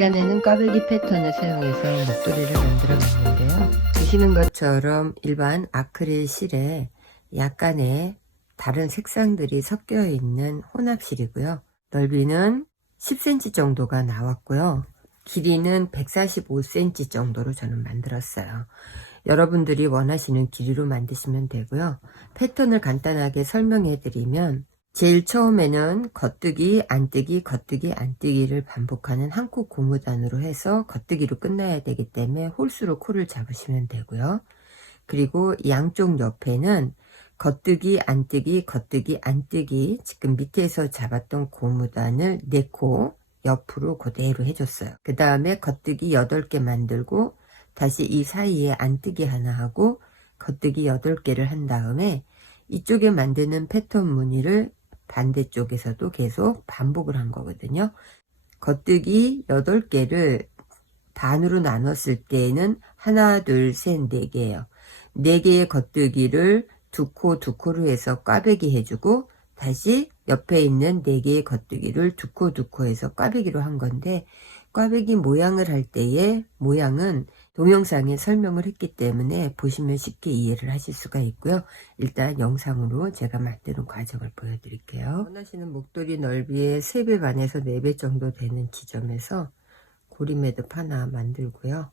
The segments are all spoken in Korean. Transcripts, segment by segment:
시간에는 꽈배기 패턴을 사용해서 목도리를 만들어 봤는데요. 보시는 것처럼 일반 아크릴 실에 약간의 다른 색상들이 섞여 있는 혼합실이고요. 넓이는 10cm 정도가 나왔고요. 길이는 145cm 정도로 저는 만들었어요. 여러분들이 원하시는 길이로 만드시면 되고요. 패턴을 간단하게 설명해 드리면, 제일 처음에는 겉뜨기, 안뜨기, 겉뜨기, 안뜨기를 반복하는 한 코 고무단으로 해서 겉뜨기로 끝나야 되기 때문에 홀수로 코를 잡으시면 되고요. 그리고 양쪽 옆에는 겉뜨기, 안뜨기, 겉뜨기, 안뜨기, 지금 밑에서 잡았던 고무단을 4코 옆으로 그대로 해줬어요. 그 다음에 겉뜨기 8개 만들고 다시 이 사이에 안뜨기 하나 하고 겉뜨기 8개를 한 다음에 이쪽에 만드는 패턴 무늬를 반대쪽에서도 계속 반복을 한 거거든요. 겉뜨기 8개를 반으로 나눴을 때에는 하나, 둘, 셋, 4개예요. 4개의 겉뜨기를 2코, 2코로 해서 꽈배기 해주고 다시 옆에 있는 4개의 겉뜨기를 2코, 2코 해서 꽈배기로 한 건데, 꽈배기 모양을 할 때의 모양은 동영상에 설명을 했기 때문에 보시면 쉽게 이해를 하실 수가 있고요. 일단 영상으로 제가 만드는 과정을 보여드릴게요. 원하시는 목도리 넓이의 3배 반에서 4배 정도 되는 지점에서 고리 매듭 하나 만들고요.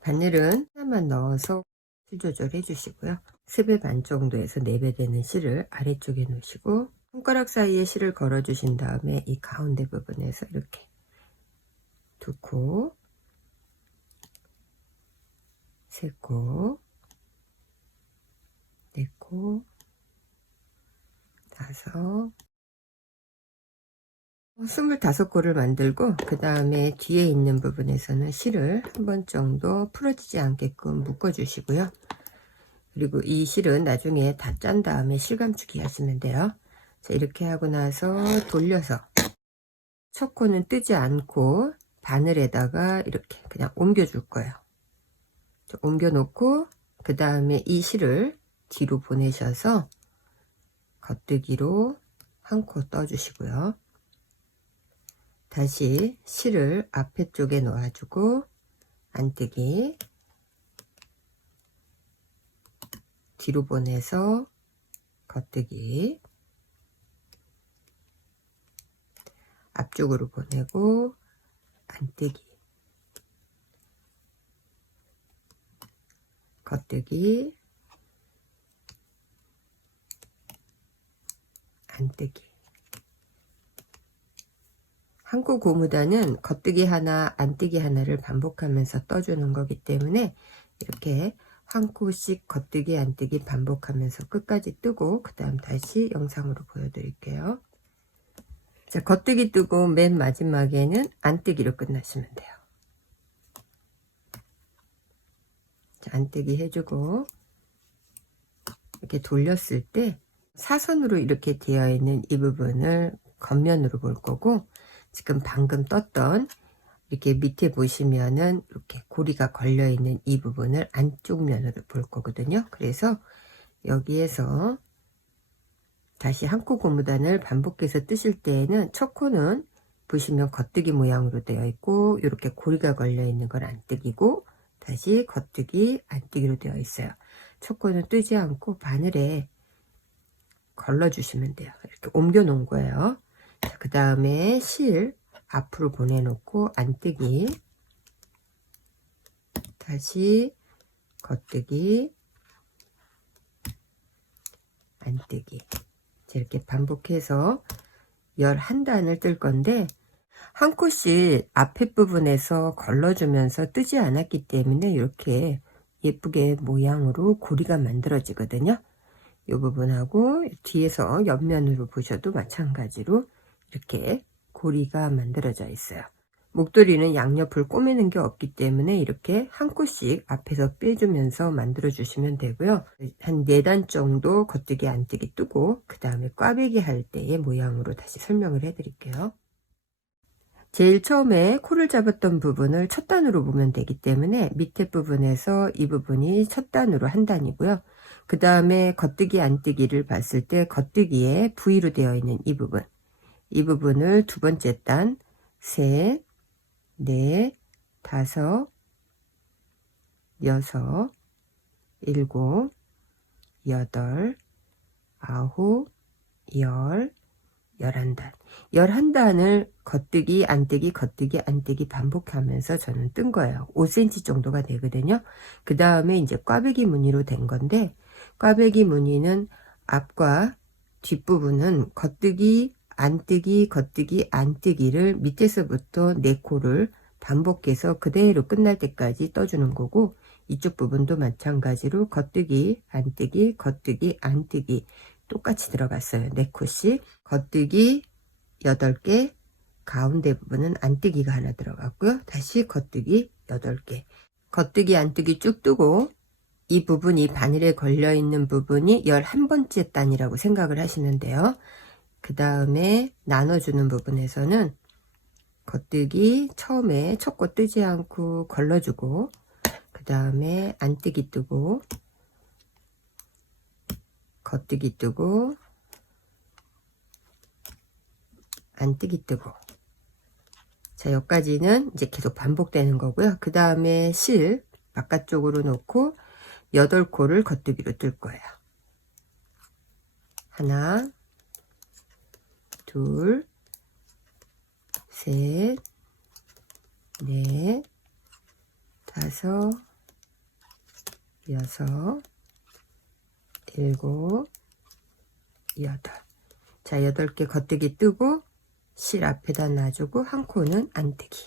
바늘은 하나만 넣어서 실 조절해 주시고요. 3배 반 정도에서 4배 되는 실을 아래쪽에 놓으시고 손가락 사이에 실을 걸어 주신 다음에 이 가운데 부분에서 이렇게 2코, 3코, 4코, 5, 25코를 만들고, 그 다음에 뒤에 있는 부분에서는 실을 한 번 정도 풀어지지 않게끔 묶어 주시고요. 그리고 이 실은 나중에 다 짠 다음에 실감추기 하시면 돼요. 자, 이렇게 하고 나서 돌려서 첫 코는 뜨지 않고 바늘에다가 이렇게 그냥 옮겨 줄 거예요. 옮겨 놓고 그 다음에 이 실을 뒤로 보내셔서 겉뜨기로 한 코 떠 주시고요. 다시 실을 앞에 쪽에 놓아주고 안뜨기 뒤로 보내서 겉뜨기 앞쪽으로 보내고 안뜨기 겉뜨기 안뜨기. 한 코 고무단은 겉뜨기 하나 안뜨기 하나를 반복하면서 떠주는 거기 때문에 이렇게 한 코씩 겉뜨기 안뜨기 반복하면서 끝까지 뜨고 그 다음 다시 영상으로 보여드릴게요. 자, 겉뜨기 뜨고 맨 마지막에는 안뜨기로 끝나시면 돼요. 자, 안뜨기 해주고 이렇게 돌렸을 때 사선으로 이렇게 되어 있는 이 부분을 겉면으로 볼 거고, 지금 방금 떴던 이렇게 밑에 보시면은 이렇게 고리가 걸려 있는 이 부분을 안쪽 면으로 볼 거거든요. 그래서 여기에서 다시 한 코 고무단을 반복해서 뜨실 때에는 첫 코는 보시면 겉뜨기 모양으로 되어 있고 이렇게 고리가 걸려 있는 건 안뜨기고 다시 겉뜨기 안뜨기로 되어 있어요. 첫 코는 뜨지 않고 바늘에 걸러 주시면 돼요. 이렇게 옮겨 놓은 거예요. 그 다음에 실 앞으로 보내놓고 안뜨기 다시 겉뜨기 안뜨기 이렇게 반복해서 11단을 뜰 건데, 한 코씩 앞에 부분에서 걸러주면서 뜨지 않았기 때문에 이렇게 예쁘게 모양으로 고리가 만들어지거든요. 이 부분하고 뒤에서 옆면으로 보셔도 마찬가지로 이렇게 고리가 만들어져 있어요. 목도리는 양옆을 꼬매는 게 없기 때문에 이렇게 한 코씩 앞에서 빼주면서 만들어 주시면 되고요. 한 4단 정도 겉뜨기 안뜨기 뜨고 그 다음에 꽈배기 할 때의 모양으로 다시 설명을 해 드릴게요. 제일 처음에 코를 잡았던 부분을 첫 단으로 보면 되기 때문에 밑에 부분에서 이 부분이 첫 단으로 한 단이고요. 그 다음에 겉뜨기 안뜨기를 봤을 때 겉뜨기에 V로 되어 있는 이 부분, 이 부분을 두 번째 단, 셋, 넷, 다섯, 여섯, 일곱, 여덟, 아홉, 열, 11단. 11단을 겉뜨기, 안뜨기, 겉뜨기, 안뜨기 반복하면서 저는 뜬 거예요. 5cm 정도가 되거든요. 그 다음에 이제 꽈배기 무늬로 된 건데, 꽈배기 무늬는 앞과 뒷부분은 겉뜨기, 안뜨기, 겉뜨기, 안뜨기를 밑에서부터 4코를 반복해서 그대로 끝날 때까지 떠주는 거고, 이쪽 부분도 마찬가지로 겉뜨기, 안뜨기, 겉뜨기, 안뜨기 똑같이 들어갔어요. 4코씩. 겉뜨기 8개, 가운데 부분은 안뜨기가 하나 들어갔고요. 다시 겉뜨기 8개. 겉뜨기, 안뜨기 쭉 뜨고, 이 부분이 바늘에 걸려 있는 부분이 11번째 단이라고 생각을 하시면 돼요. 그 다음에 나눠주는 부분에서는 겉뜨기 처음에 첫 코 뜨지 않고 걸러주고, 그 다음에 안뜨기 뜨고, 겉뜨기 뜨고, 안뜨기 뜨고. 자, 여기까지는 이제 계속 반복되는 거고요. 그 다음에 실 바깥쪽으로 놓고 8코를 겉뜨기로 뜰 거예요. 하나, 둘, 셋, 넷, 다섯, 여섯, 일곱, 여덟. 자, 8개 겉뜨기 뜨고 실 앞에다 놔주고 한 코는 안뜨기.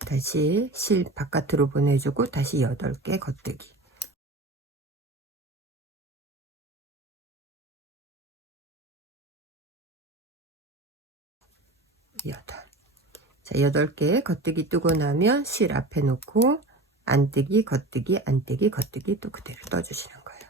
다시 실 바깥으로 보내주고 다시 8개 겉뜨기. 여덟. 자, 8개 겉뜨기 뜨고 나면 실 앞에 놓고 안뜨기, 겉뜨기, 안뜨기, 겉뜨기 또 그대로 떠주시는 거예요.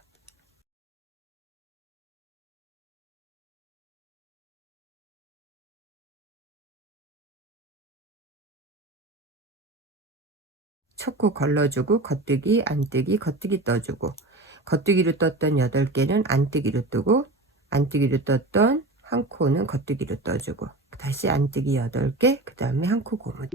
첫 코 걸러주고 겉뜨기, 안뜨기, 겉뜨기 떠주고, 겉뜨기로 떴던 8개는 안뜨기로 뜨고, 안뜨기로 떴던 한 코는 겉뜨기로 떠주고, 다시 안뜨기 8개, 그 다음에 한 코 고무.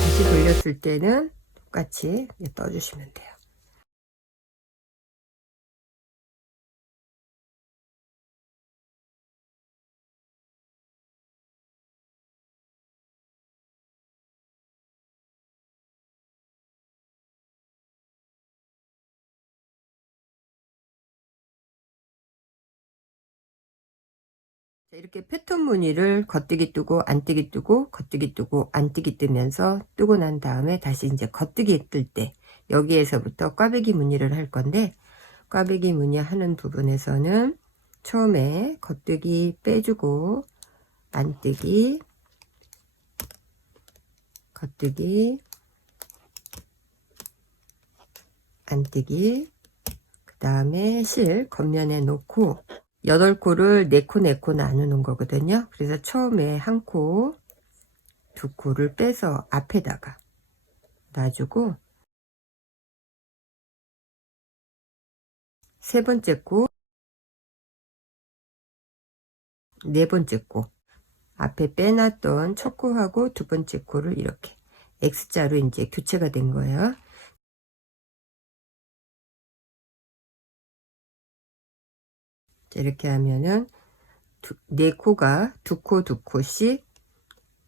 다시 돌렸을 때는 똑같이 떠주시면 돼요. 이렇게 패턴 무늬를 겉뜨기 뜨고 안뜨기 뜨고 겉뜨기 뜨고 안뜨기 뜨면서 뜨고 난 다음에 다시 이제 겉뜨기 뜰 때 여기에서부터 꽈배기 무늬를 할 건데, 꽈배기 무늬 하는 부분에서는 처음에 겉뜨기 빼주고 안뜨기, 겉뜨기, 안뜨기, 그 다음에 실 겉면에 놓고 8코를 4코 나누는 거거든요. 그래서 처음에 한 코, 2코를 빼서 앞에다가 놔주고, 세 번째 코, 네 번째 코, 앞에 빼놨던 첫 코하고 두 번째 코를 이렇게 X자로 이제 교체가 된 거예요. 이렇게 하면은 네 코가 두 코씩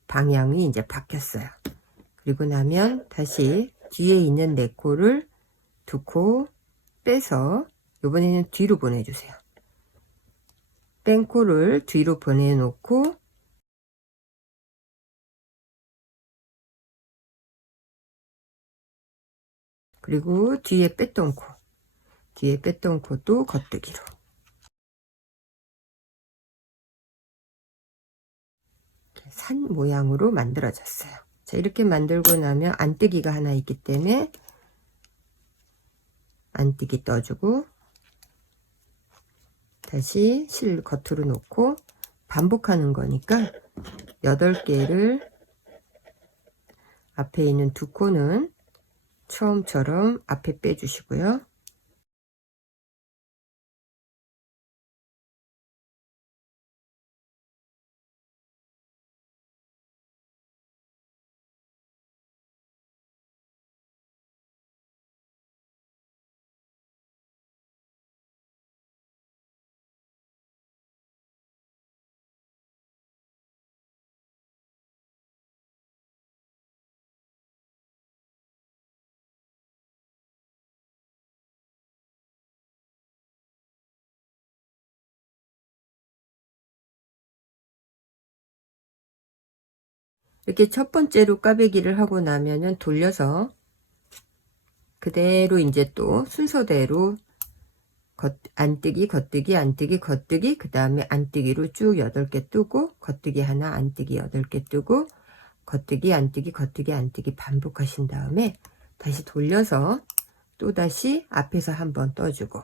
방향이 이제 바뀌었어요. 그리고 나면 다시 뒤에 있는 네 코를 2코 빼서 이번에는 뒤로 보내주세요. 뺀 코를 뒤로 보내놓고 그리고 뒤에 뺐던 코도 겉뜨기로. 산 모양으로 만들어졌어요. 자, 이렇게 만들고 나면 안뜨기가 하나 있기 때문에 안뜨기 떠주고 다시 실 겉으로 놓고 반복하는 거니까 8개를 앞에 있는 2코는 처음처럼 앞에 빼주시고요. 이렇게 첫 번째로 꽈배기를 하고 나면은 돌려서 그대로 이제 또 순서대로 안뜨기, 겉뜨기, 안뜨기, 겉뜨기, 그 다음에 안뜨기로 쭉 8개 뜨고 겉뜨기 하나, 안뜨기 8개 뜨고 겉뜨기, 안뜨기, 겉뜨기, 안뜨기 반복하신 다음에 다시 돌려서 또 다시 앞에서 한번 떠주고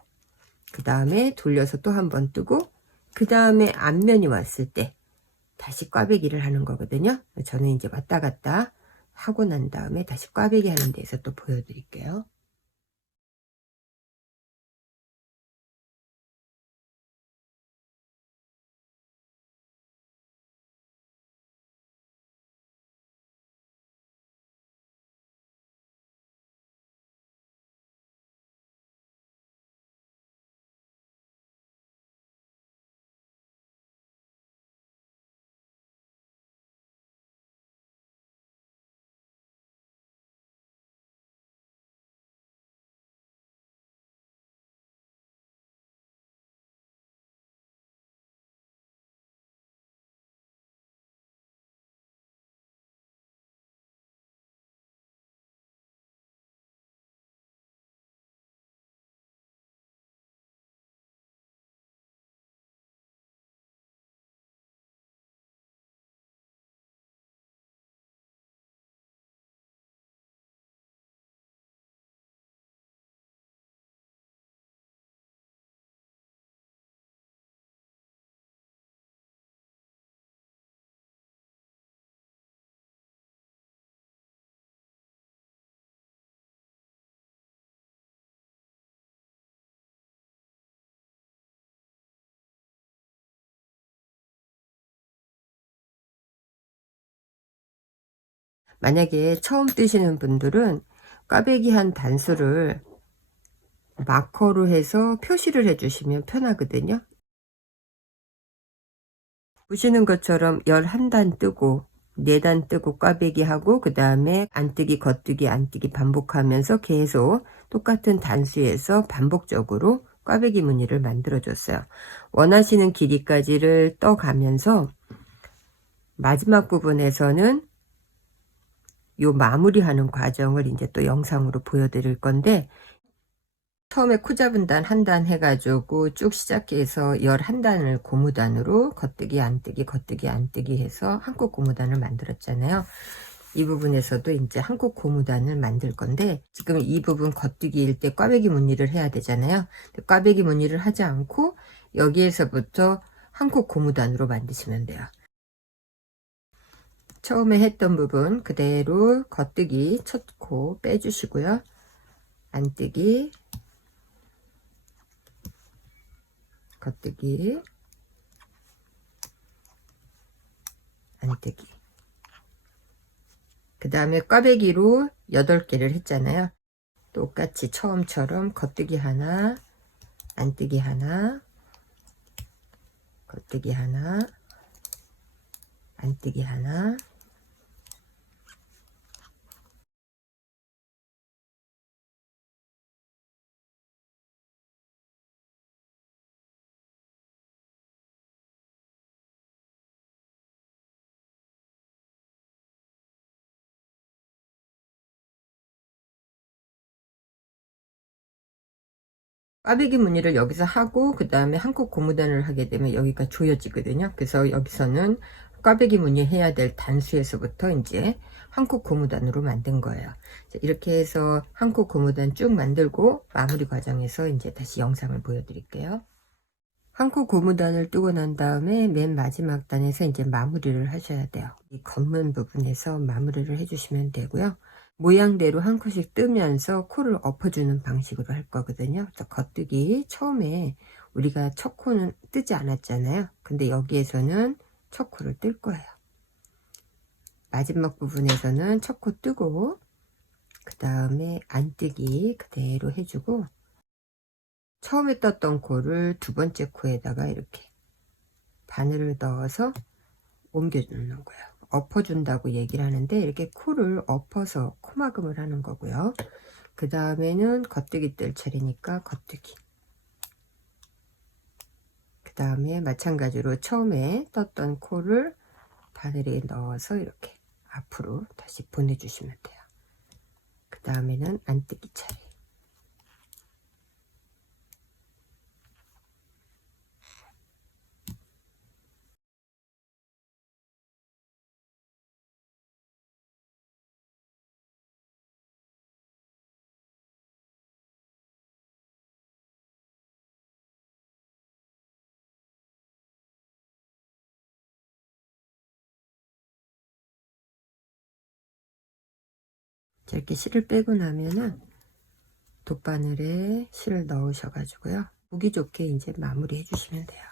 그 다음에 돌려서 또 한번 뜨고 그 다음에 앞면이 왔을 때 다시 꽈배기를 하는 거거든요. 저는 이제 왔다 갔다 하고 난 다음에 다시 꽈배기 하는 데서 또 보여드릴게요. 만약에 처음 뜨시는 분들은 꽈배기 한 단수를 마커로 해서 표시를 해주시면 편하거든요. 보시는 것처럼 11단 뜨고 4단 뜨고 꽈배기 하고 그 다음에 안뜨기 겉뜨기 안뜨기 반복하면서 계속 똑같은 단수에서 반복적으로 꽈배기 무늬를 만들어 줬어요. 원하시는 길이까지를 떠가면서 마지막 부분에서는 요 마무리하는 과정을 이제 또 영상으로 보여드릴 건데 처음에 코 잡은 단 한 단 해가지고 쭉 시작해서 11단을 고무단으로 겉뜨기 안뜨기 겉뜨기 안뜨기 해서 한국 고무단을 만들었잖아요. 이 부분에서도 이제 한국 고무단을 만들 건데 지금 이 부분 겉뜨기일 때 꽈배기 무늬를 해야 되잖아요. 꽈배기 무늬를 하지 않고 여기에서부터 한국 고무단으로 만드시면 돼요. 처음에 했던 부분 그대로 겉뜨기 첫 코 빼주시고요. 안뜨기 겉뜨기 안뜨기 그 다음에 꽈배기로 8개를 했잖아요. 똑같이 처음처럼 겉뜨기 하나 안뜨기 하나 겉뜨기 하나 안뜨기 하나 꽈배기 무늬를 여기서 하고 그 다음에 한국 고무단을 하게 되면 여기가 조여지거든요. 그래서 여기서는 꽈배기 무늬 해야 될 단수에서부터 이제 한국 고무단으로 만든 거예요. 이렇게 해서 한국 고무단 쭉 만들고 마무리 과정에서 이제 다시 영상을 보여드릴게요. 한국 고무단을 뜨고 난 다음에 맨 마지막 단에서 이제 마무리를 하셔야 돼요. 이 겉면 부분에서 마무리를 해주시면 되고요. 모양대로 한 컷씩 뜨면서 코를 엎어주는 방식으로 할 거거든요. 그래서 겉뜨기 처음에 우리가 첫 코는 뜨지 않았잖아요. 근데 여기에서는 첫 코를 뜰 거예요. 마지막 부분에서는 첫 코 뜨고 그 다음에 안뜨기 그대로 해주고 처음에 떴던 코를 두 번째 코에다가 이렇게 바늘을 넣어서 옮겨 주는 거예요. 엎어준다고 얘기를 하는데 이렇게 코를 엎어서 코막음을 하는 거고요. 그 다음에는 겉뜨기 뜰 차례니까 겉뜨기. 그 다음에 마찬가지로 처음에 떴던 코를 바늘에 넣어서 이렇게 앞으로 다시 보내주시면 돼요. 그 다음에는 안뜨기 차례. 이렇게 실을 빼고 나면은 돗바늘에 실을 넣으셔 가지고요. 보기 좋게 이제 마무리 해주시면 돼요.